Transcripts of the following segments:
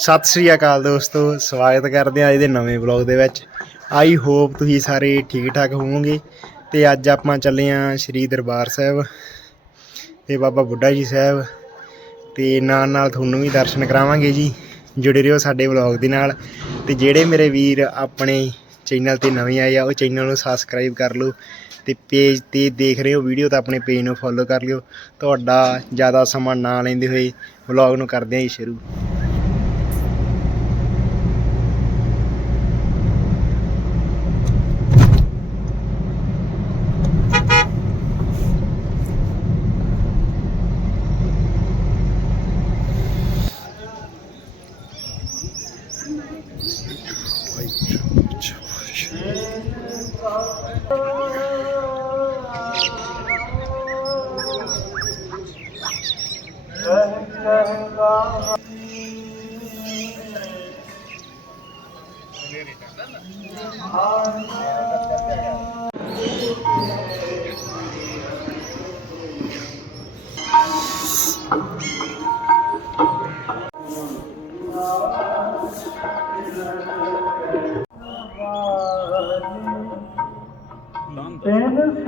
ਸਤਿ ਸ੍ਰੀ ਅਕਾਲ ਦੋਸਤੋ, ਸਵਾਗਤ ਕਰਦੇ ਹਾਂ ਅੱਜ ਦੇ ਨਵੇਂ ਵਲੌਗ ਦੇ ਵਿੱਚ। ਆਈ ਹੋਪ ਤੁਸੀਂ ਸਾਰੇ ਠੀਕ ਠਾਕ ਹੋਵੋਗੇ। ਤੇ ਅੱਜ ਆਪਾਂ ਚੱਲੇ ਹਾਂ ਸ਼੍ਰੀ ਦਰਬਾਰ ਸਾਹਿਬ ਤੇ ਬਾਬਾ ਬੁੱਢਾ ਜੀ ਸਾਹਿਬ। ਤੇ ਨਾਲ ਨਾਲ ਤੁਹਾਨੂੰ ਵੀ ਦਰਸ਼ਨ ਕਰਾਵਾਂਗੇ ਜੀ, ਜੁੜੇ ਰਹੋ ਸਾਡੇ ਵਲੌਗ ਦੇ ਨਾਲ। ਤੇ ਜਿਹੜੇ ਮੇਰੇ ਵੀਰ ਆਪਣੇ ਚੈਨਲ ਤੇ ਨਵੇਂ ਆਏ ਆ, ਉਹ ਚੈਨਲ ਨੂੰ ਸਬਸਕ੍ਰਾਈਬ ਕਰ ਲਓ। ਤੇ ਪੇਜ ਤੇ ਦੇਖ ਰਹੇ ਹੋ ਵੀਡੀਓ ਤਾਂ ਆਪਣੇ ਪੇਜ ਨੂੰ ਫੋਲੋ ਕਰ ਲਿਓ। ਤੁਹਾਡਾ ਜ਼ਿਆਦਾ ਸਮਾਂ ਨਾ ਲੈਂਦੇ ਹੋਏ ਵਲੌਗ ਨੂੰ ਕਰਦੇ ਹਾਂ ਜੀ ਸ਼ੁਰੂ।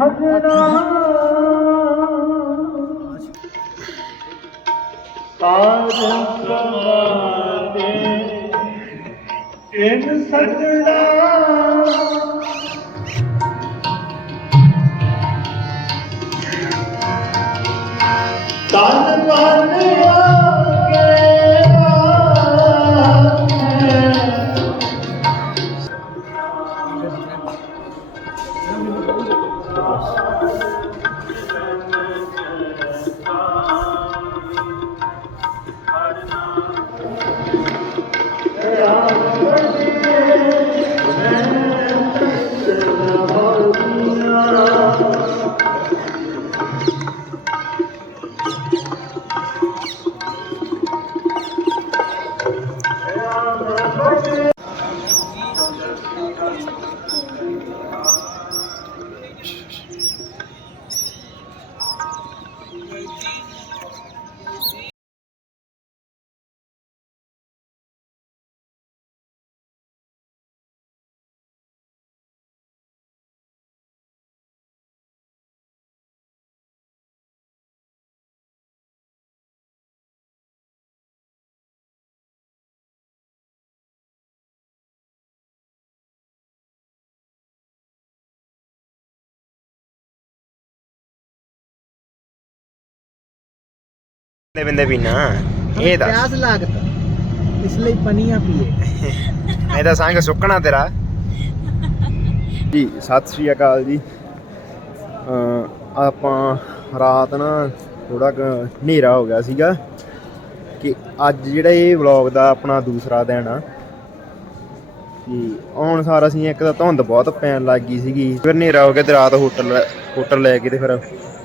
ਸਜਣਾ ਕਾਜ ਸਮਾਦੇ ਤੈਨ ਸਜਣਾ ਤਨ ਮਨ ਆਗੇ Thank us. ਬੰਦੇ ਬੰਦੇ ਪੀਣਾ ਇਹ ਦੱਸ। ਪਿਆਸ ਲੱਗਦਾ ਇਸ ਲਈ ਪਨੀਆ ਪੀਏ। ਮੈਂ ਸਾਂਗ ਸੁੱਕਣਾ ਤੇਰਾ। ਜੀ ਸਤਿ ਸ੍ਰੀ ਅਕਾਲ ਜੀ। ਆਪਾਂ ਰਾਤ ਨਾ ਥੋੜਾ ਹਨੇਰਾ ਹੋ ਗਿਆ ਸੀਗਾ ਕਿ ਅੱਜ ਜਿਹੜਾ ਇਹ ਵਲੌਗ ਦਾ ਆਪਣਾ ਦੂਸਰਾ ਦਿਨ ਆ। ਕਿ ਆਉਣ ਸਾਰ ਅਸੀਂ ਇੱਕ ਤਾਂ ਧੁੰਦ ਬਹੁਤ ਪੈਣ ਲੱਗ ਗਈ ਸੀਗੀ। ਫਿਰ ਹਨੇਰਾ ਹੋ ਗਿਆ ਤੇ ਰਾਤ ਹੋਟਲ ਹੋਟਲ ਲੈ ਕੇ ਤੇ ਫਿਰ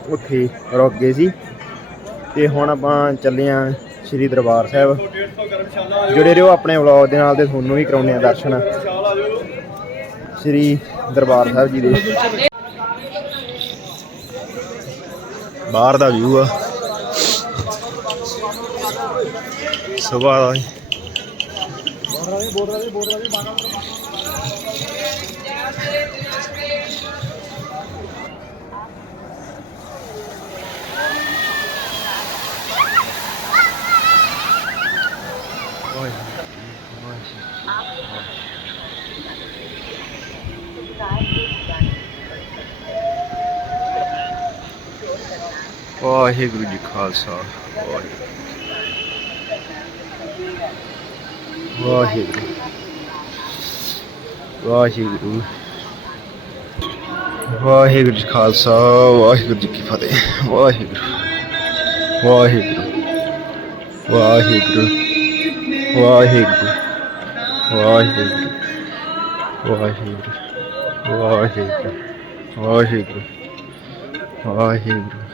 ਉੱਥੇ ਰੁਕ ਗਏ ਸੀ। ਤੇ ਹੁਣ ਆਪਾਂ ਚੱਲੇ ਆਂ ਸ਼੍ਰੀ ਦਰਬਾਰ ਸਾਹਿਬ। ਜੁੜੇ ਰਹੋ ਆਪਣੇ ਵਲੌਗ ਦੇ ਨਾਲ ਤੇ ਤੁਹਾਨੂੰ ਵੀ ਕਰਾਉਣੇ ਆ ਦਰਸ਼ਨ। ਸ਼੍ਰੀ ਦਰਬਾਰ ਸਾਹਿਬ ਜੀ ਦੇ। ਬਾਹਰ ਦਾ ਵਿਊ ਆ। ਸਵੇਰ ਦਾ ਵਾਹਿਗੁਰੂ ਜੀ ਖਾਲਸਾ, ਵਾਹਿਗੁਰੂ। ਵਾਹਿਗੁਰੂ। ਵਾਹਿਗੁਰੂ ਜੀ ਖਾਲਸਾ, ਵਾਹਿਗੁਰੂ ਜੀ ਕੀ ਫਤਿਹ। ਵਾਹਿਗੁਰੂ ਵਾਹਿਗੁਰੂ ਵਾਹਿਗੁਰੂ ਵਾਹਿਗੁਰੂ ਵਾਹਿਗੁਰੂ ਵਾਹਿਗੁਰੂ ਵਾਹਿਗੁਰੂ ਵਾਹਿਗੁਰੂ ਵਾਹਿਗੁਰੂ।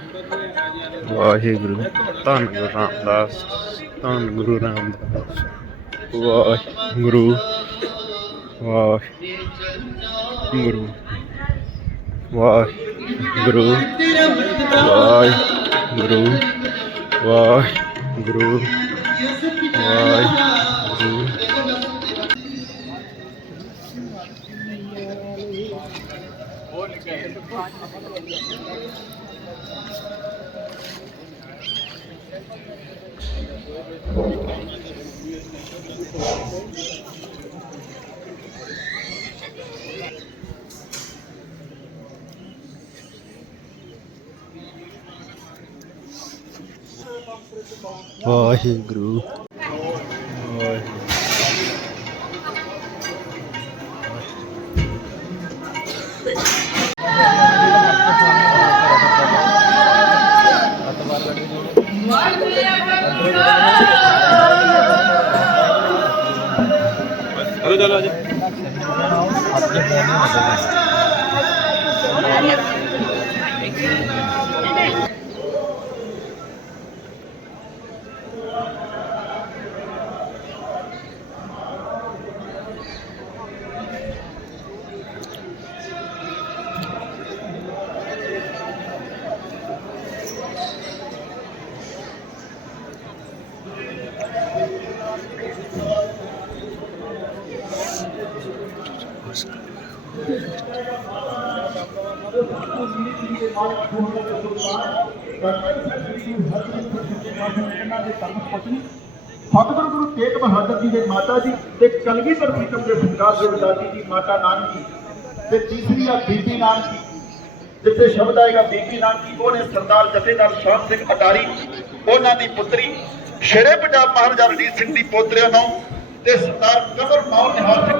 ਵਾਹਿਗੁਰੂ, ਧੰਨ ਗੁਰੂ ਰਾਮਦਾਸ, ਧੰਨ ਗੁਰੂ ਰਾਮਦਾਸ। ਵਾਹਿਗੁਰੂ ਵਾਹਿਗੁਰੂ ਵਾਹਿਗੁਰੂ ਵਾਹਿਗੁਰੂ ਵਾਹਿਗੁਰੂ ਵਾਹਿਗੁਰੂ। ਉਹ ਨਿਕਲ ਵਾਹਿਗੁਰੂ चलो ਸਤਿਗੁਰੂ ਗੁਰੂ ਤੇਗ ਬਹਾਦਰ ਜੀ ਦੇ ਮਾਤਾ ਜੀ ਤੇ ਕਲਗੀਧਰ ਪ੍ਰੀਤਮ ਦੇ ਸਰਕਾਰ ਦੇ ਦਾਦੀ ਜੀ ਮਾਤਾ ਨਾਨਕੀ ਤੇ ਤੀਸਰੀ ਆ ਬੀਬੀ ਨਾਨਕੀ ਜਿੱਥੇ ਸ਼ਬਦ ਆਏਗਾ ਬੀਬੀ ਨਾਨਕੀ ਉਹਨੇ ਸਰਦਾਰ ਜਥੇਦਾਰ ਸ਼ਾਨ ਸਿੰਘ ਅਟਾਰੀ ਉਹਨਾਂ ਦੀ ਪੁੱਤਰੀ ਸ਼ੇਰੇ ਪੰਜਾਬ ਮਹਾਰਾਜਾ ਰਣਜੀਤ ਸਿੰਘ ਦੀ ਪੋਤਰਿਆਂ ਨੂੰ ਤੇ ਸਰਦਾਰ ਕਮਰ ਮਾਉ ਨਿਹਾਲ ਸਿੰਘ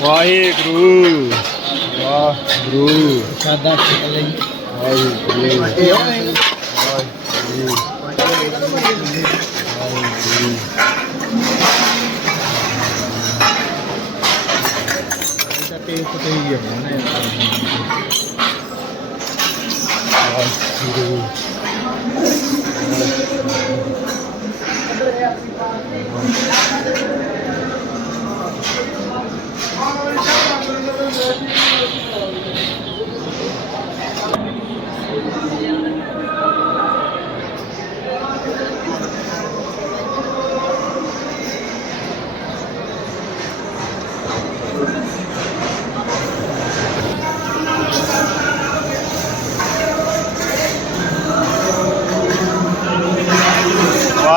ਵਾਹਿਗੁਰੂ। ਵਾਹਿਗੁਰੂ। ਸਾਦਾ ਚੱਲ ਲਈ। ਵਾਹਿਗੁਰੂ। ਵਾਹਿਗੁਰੂ। ਇਹਦਾ ਟੇਸਟ ਤੇ ਹੀ ਹੈ ਨਾ ਵਾਹਿਗੁਰੂ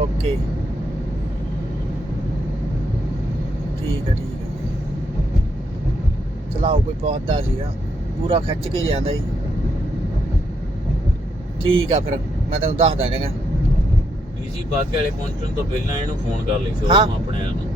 ਓਕੇ। ਠੀਕ ਹੈ ਠੀਕ ਹੈ। ਚਲਾਓ ਕੋਈ ਪੌਦਾ ਸੀਗਾ। ਪੂਰਾ ਖਿੱਚ ਕੇ ਜਾਂਦਾ ਜੀ। ਠੀਕ ਆ ਫਿਰ ਮੈਂ ਤੈਨੂੰ ਦੱਸਦਾ ਜਾਗਾ ਈਜ਼ੀ ਬਾਗੇ ਵਾਲੇ ਪਹੁੰਚਣ ਤੋਂ ਪਹਿਲਾਂ ਇਹਨੂੰ ਫੋਨ ਕਰ ਲਈ। ਸ਼ੋਰੂਮ ਆਪਣੇ ਵਾਲੇ ਨੂੰ।